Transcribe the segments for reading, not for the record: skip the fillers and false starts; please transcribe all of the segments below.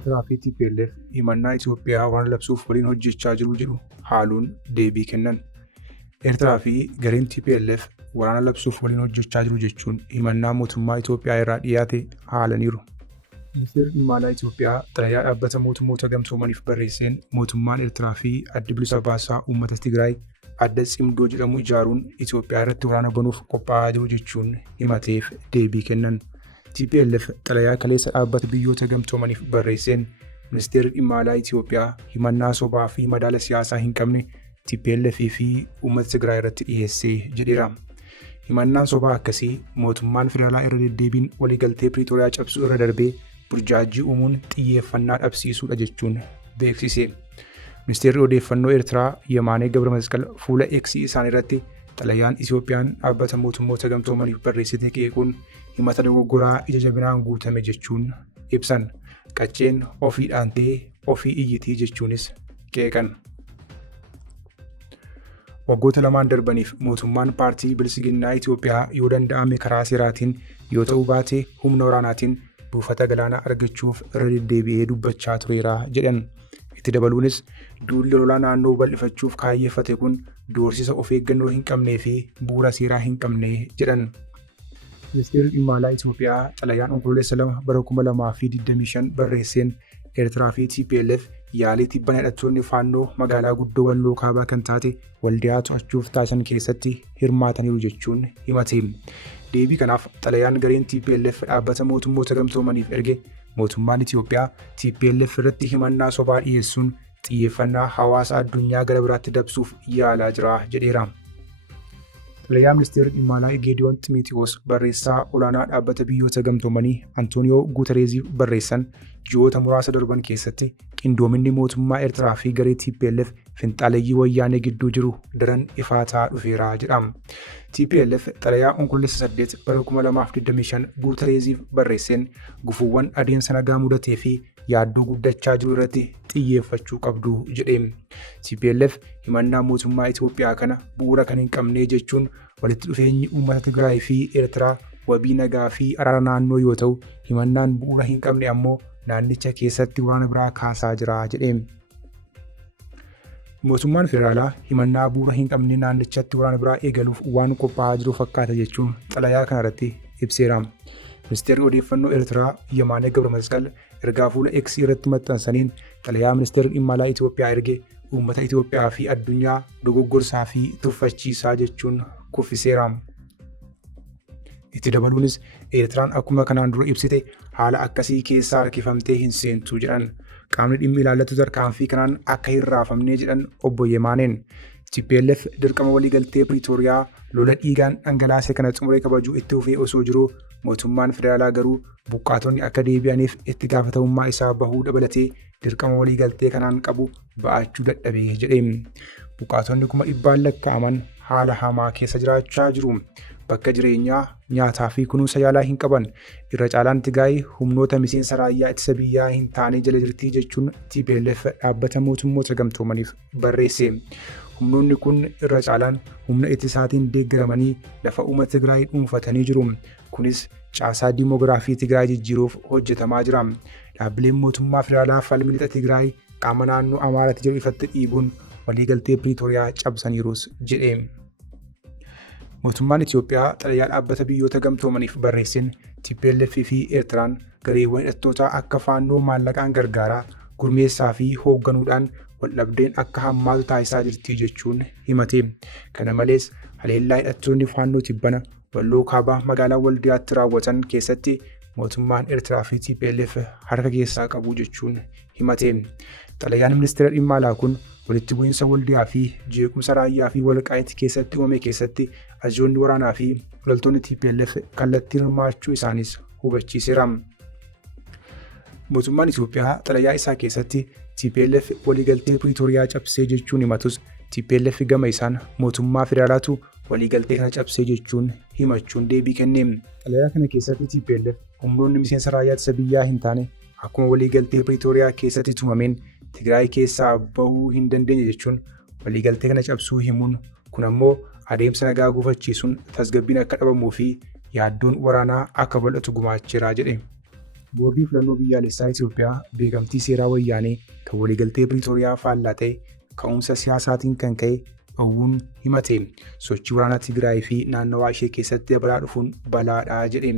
Eertiraa fi TPLF himannaa Itoophiyaa waan labsuuf waliin hojjechaa jiru jedhu haaluun deebii kennan. Eertiraa fi gareen TPLF waraana labsuuf waliin hojjechaa jiru jechuun himannaa mootummaa Itoophiyaa irraa dhiyaate haalaniiru. Ministeerri dhimma alaa Itoophiyaa xalayaa dhaabbata mootummoota gamtoomaniif barreesseen mootummaan Eertiraa fi adda bilisa baasaa uummata Tigraay adda Tsimdoo jedhamu ijaaruun Itoophiyaa irratti waraana banuuf qophaa'aa jiru jechuun himateef deebii kennan. TPLF xalayaa kaleessa dhaabbata biyyoota gamtoomaniif barreesseen ministeerri dhimma alaa Itoophiyaa himannaa sobaa fi madaala siyaasaa hin qabne TPLF fi uummata Tigraay irratti dhiyeessee jedheera. Himannaan sobaa akkasii mootummaan federaalaa irra deddeebiin waliigaltee Piriitooriyaa cabsuu irra darbee burjaajii uumuun xiyyeeffannaa dhabsiisuudha jechuun beeksise. Ministeerri odeeffannoo Eertiraa Yemaanee Gabra-Masqal fuula X isaanii irratti xalayaan Itoophiyaan dhaabbata mootummoota gamtoomaniif barreessite qeequun himata dogoggoraa ija jabinaan guutame jechuun ibsan. Qacceen ofii dhaantee ofii iyyitii jechuunis qeeqan. Waggoota lamaan darbaniif mootummaan paartii Bilisiginnaa Itoophiyaa yoo danda'ame karaa seeraatiin yoo ta'uu baate humna waraanaatiin buufata galaanaa argachuuf irra deddeebi'ee dubbachaa tureera jedhan. Itti dabaluunis duulli lolaa naannoo bal'ifachuuf kaayyeeffate kun doorsisa of eeggannoo hin qabnee fi bu'uura seeraa hin qabne jedhan. Ministeerri dhimma alaa Itoophiyaa xalayaan onkololeessa 2 bara 2025 barreesseen Eertiraa fi TPLF yaalii tibbana hidhattoonni faannoo magaalaa guddoo Walloo Kaabaa kan taate Waldiyaa to'achuuf taasisan keessatti hirmaataniiru jechuun himate. Deebii kanaaf xalayaan gareen TPLF dhaabbata mootummoota gamtoomaniif erge mootummaan Itoophiyaa TPLF irratti himannaa sobaa dhiyeessuun xiyyeeffannaa hawaasa addunyaa gara biraatti dabsuuf yaalaa jira jedheera. Xalayaa ministeerri dhimma alaa Geediyoon Ximiitiyoos barreessaa olaanaa dhaabbata biyyoota gamtoomanii Antooniyoo Guutereeziif barreessan ji'oota muraasa darban keessatti qindoominni mootummaa Eertiraa fi garee TPLF finxaaleeyyii wayyaanee gidduu jiru daran ifaataa dhufeera jedhama. TPLF xalayaa onkololeessa 8 bara 2025 Guutereeziif barreesseen gufuuwwan adeemsa nagaa mudatee fi yaaddoo guddachaa jiru irratti xiyyeeffachuu qabdu jedhe. TPLF himannaa mootummaa Itoophiyaa kana bu'uura kan hin qabne jechuun walitti dhufeenyi uummata Tigraay fi Eertiraa wabii nagaa fi araara naannoo yoo ta'u himannaan bu'uura hin qabne ammoo naannicha keessatti waraana biraa kaasaa jira jedhe. Mootummaan federaalaa himannaa bu'uura hin qabne naannichatti waraana biraa eegaluuf waan qophaa'aa jiru fakkaata jechuun xalayaa kanarratti ibseera. Ministeerri odeeffannoo Eertiraa Yemaanee Gabra-Masqal ergaa fuula X irratti maxxansaniin xalayaa ministeerri dhimma alaa Itoophiyaa erge uummata Itoophiyaa fi addunyaa dogoggorsaa fi tuffachiisaa jechuun kuffiseera. Itti dabaluunis Eertiraan akkuma kanaan dura ibsite haala akkasii keessaa harkifamtee hin seentu jedhan. Qaamni dhimmi ilaallatu tarkaanfii kanaan akka hin raafamne jedhan obbo Yemaaneen. TPLF dirqama waliigaltee Piriitooriyaa lola dhiigaan dhangalaasee kana xumuree kabajuu itti fufee osoo jiruu mootummaan federaalaa garuu buqqaatonni akka deebi'aniif itti gaafatamummaa isaa bahuu dabalatee dirqama waliigaltee kanaan qabu ba'achuu dadhabee jedhe. Buqqaatonni 100,000 lakkaa'aman haala hamaa keessa jiraachaa jiru. Bakka jireenyaa, nyaataa fi kunuunsa yaalaa hin qaban. Irra caalaan Tigraay humnoota miseensa raayyaa ittisa biyyaa hin taane jala jirti jechuun TPLF dhaabbata mootummoota gamtoomaniif barreesse. Humnoonni kun irra caalaan humna ittisaatiin deeggaramanii lafa uummata Tigraay dhuunfatanii jiru. Kunis caasaa diimoogiraafii Tigraay jijjiiruuf hojjetamaa jira. Dhaabbileen mootummaa federaalaa falmii lixa Tigraay qaama naannoo Amaaraatti jiru ifatti dhiibuun waliigaltee Piriitooriyaa cabsaniirus jedhe. Mootummaan Itoophiyaa xalayaa dhaabbata biyyoota gamtoomaniif barreesseen TPLF fi Eertiraan gareewwan hidhattootaa akka faannoo maallaqaan gargaaraa gurmeessaa fi hoogganuudhaan waldhabdeen akka hammaatu taasisaa jirti jechuun himate. Kana malees haleellaa hidhattoonni faannoo tibbana Walloo Kaabaa magaalaa Waldiyaatti raawwatan keessatti mootummaan Eertiraa fi TPLF harka keessaa qabu jechuun himate. Xalayaan ministeera dhimma alaa kun walitti bu'iinsa Waldiyaa fi jeequmsa raayyaa fi Walqaayitii keessatti uumame keessatti ajajoonni waraanaa fi loltoonni TPLF kallattiin hirmaachuu isaanis hubachiiseera. Mootummaan Itoophiyaa xalayaa isaa keessatti TPLF waliigaltee Piriitooriyaa cabsee jechuun himatus TPLF gama isaan mootummaa federaalaatu waliigaltee kana cabsee jechuun himachuun deebii kenne. Xalayaa kana keessatti TPLF humnoonni miseensa raayyaa ittisa biyyaa hin taane akkuma waliigaltee Piriitooriyaa keessatti tumameen Tigraay keessaa bahuu hin dandeenye jechuun waliigaltee kana cabsuu himuun kun ammoo adeemsa nagaa gufachiisuun tasgabbiin akka dhabamuu fi yaaddoon waraanaa akka bal'atu gumaacheera jedhe. Boordii filannoo biyyaalessaa Itoophiyaa beekamtii seeraa wayyaanee kan waliigaltee Piriitooriyaa faallaa ta'e ka'umsa siyaasaatiin kan ka'e dhowwuun himate. Sochii waraanaa Tigraay fi naannawaa ishee keessatti dabalaa dhufuun balaadha jedhe.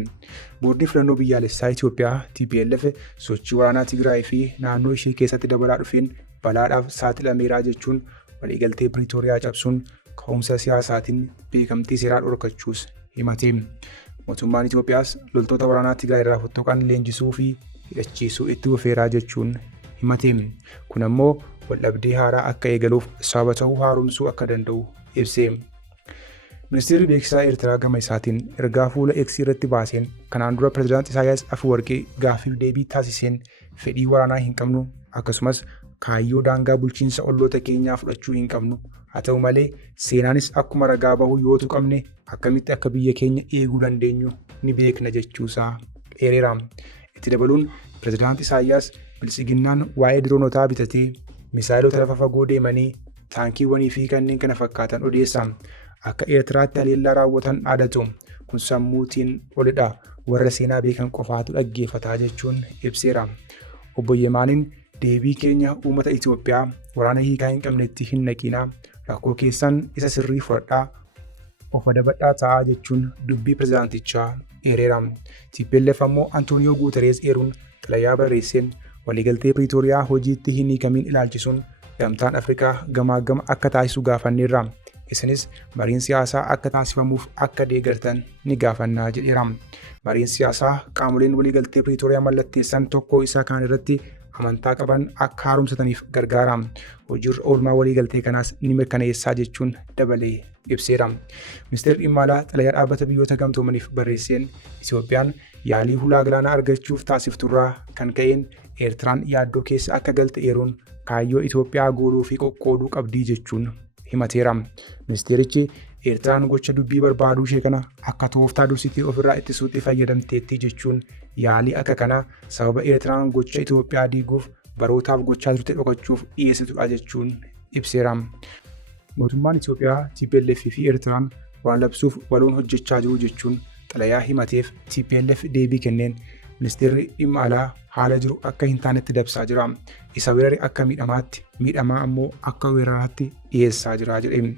Boordiin filannoo biyyaalessaa Itoophiyaa TPLF sochii waraanaa Tigraay fi naannoo ishee keessatti dabalaa dhufeen balaadhaaf saaxilameera jechuun waliigaltee Piriitooriyaa cabsuun ka'umsa siyaasaatiin beekamtii seeraa dhorkachuus himate. Mootummaan Itoophiyaas loltoota waraanaa Tigraay irraa fottoqan leenjisuu fi hidhachiisuu itti fufeeraa jechuun himate. Kun ammoo waldhabdee haaraa akka eegaluuf sababa ta'uu haaromsuu akka danda'u ibse. Ministeerri beeksisaa Eertiraa gama isaatiin ergaa fuula X irratti baaseen kanaan dura Pireezidaanti Isaayyaas Afwerqii gaaffiif deebii taasiseen fedhii waraanaa hin qabnu akkasumas kaayyoo daangaa bulchiinsa olloota keenyaa fudhachuu hin qabnu. Haa ta'u malee seenaanis akkuma ragaa bahu yoo tuqamne akkamitti akka biyya keenya eeguu dandeenyu ni beekna jechuusaa eereera. Itti dabaluun Pireezidaanti Isaayyaas bilisiginnaan waa'ee diroonotaa bitatee misaayilota lafa fagoo deemanii taankiiwwanii fi kanneen kana fakkaatan odeessa. Akka Eertiraatti haleellaa raawwatan dhaadatu. Kun sammuutiin olidha. Warra seenaa beekan qofaatu dhaggeeffataa jechuun ibseera. Obbo Yemaaniin deebii keenya uummata Itoophiyaa waraana hiikaa hin qabnetti hin naqinaa. Rakkoo keessan isa sirrii fudhadhaa of adabadhaa ta'aa jechuun dubbii pireezidaantichaa eereera. TPLF ammoo Antooniyoo Guuterees eeruun xalayaa barreesseen waliigaltee Piriitooriyaa hojiitti hin hiikamiin ilaalchisuun gamtaan Afrikaa gamaa gama akka taasisu gaafanneerra. Isinis mariin siyaasaa akka taasifamuuf akka deeggartan ni gaafannaa jedheera. Mariin siyaasaa qaamoleen waliigaltee Piriitooriyaa mallatteessan tokko isaa kaan irratti amantaa qaban akka haaromsataniif gargaara. Hojiirra oolmaa waliigaltee kanaas ni mirkaneessaa jechuun dabalee ibseera. Ministeerri dhimma alaa xalayaa dhaabbata biyyoota gamtoomaniif barreesseen Itoophiyaan yaalii hulaa galaanaa argachuuf taasifturraa kan ka'een Eertiraan yaaddoo keessa akka galte eeruun kaayyoo Itoophiyaa gooluu fi qoqqooduu qabdii jechuun himateera. Ministeerichi Eertiraan gocha dubbii barbaaduu ishee kana akka tooftaa dursitee ofirraa ittisuutti fayyadamteetti jechuun yaalii akka kana sababa Eertiraan gocha Itoophiyaa diiguuf barootaaf gochaa turte dhokachuuf dhiyeessitudha jechuun ibseera. Mootummaan Itoophiyaa TPLF fi Eertiraan waan labsuuf waloon hojjechaa jiru jechuun xalayaa himateef TPLF deebii kenneen ministeerri dhimma alaa haala jiru akka hin taanetti dabsaa jira. Isa weerare akka miidhamaatti miidhamaa ammoo akka weeraraatti dhiyeessaa jira jedhe.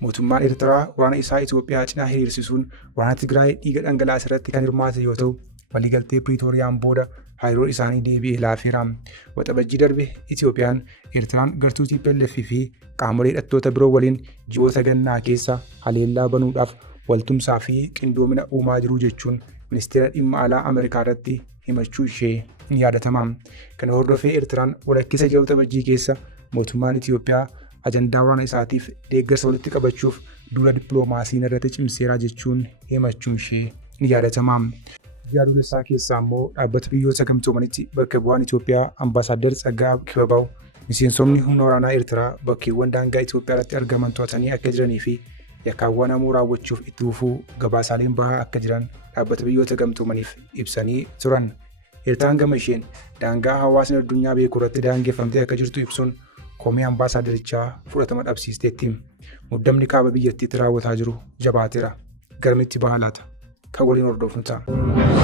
Mootummaan Eertiraa waraana isaa Itoophiyaa cinaa hiriirsisuun waraana Tigraay dhiiga dhangalaasa irratti kan hirmaate yoo ta'u waliigaltee Piriitooriyaan booda hariiroo isaanii deebi'ee laafeera. Waxabajjii darbe Itoophiyaan Eertiraan gartuu TPLF fi qaamolee hidhattoota biroo waliin ji'oota gannaa keessa haleellaa banuudhaaf waltumsaa fi qindoomina uumaa jiru jechuun ministeera dhimma alaa Ameerikaa irratti himachuu ishee ni yaadatama. Kana hordofee Eertiraan walakkisa ji'a waxabajjii keessa mootummaan Itoophiyaa ajandaa waraana isaatiif deeggarsa walitti qabachuuf duula dippiloomaasii irratti cimseera jechuun himachuun ishee ni yaadatama. Yaadolessaa keessaa immoo dhaabbata biyyoota gamtoomanitti bakka bu'aan Itoophiyaa Ambaasaadder Tsaggaa Kibabaw miseensonni humna waraanaa Eertiraa bakkeewwan daangaa Itoophiyaa irratti argaman to'atanii akka jiranii fi yakkaawwan ammoo raawwachuuf itti fufuu gabaasaaleen bahaa akka jiran dhaabbata biyyoota gamtoomaniif ibsanii turan. Eertiraan gama isheen daangaa hawaasni addunyaa beeku irratti daangeffamtee akka jirtu ibsuun komee ambaasaadarichaa fudhatama dhabsiisteetti. Muddamni kaaba biyyattiitti raawwataa jiru jabaateera. Garmitti bahaa laata? Kan waliin hordofnu ta'a.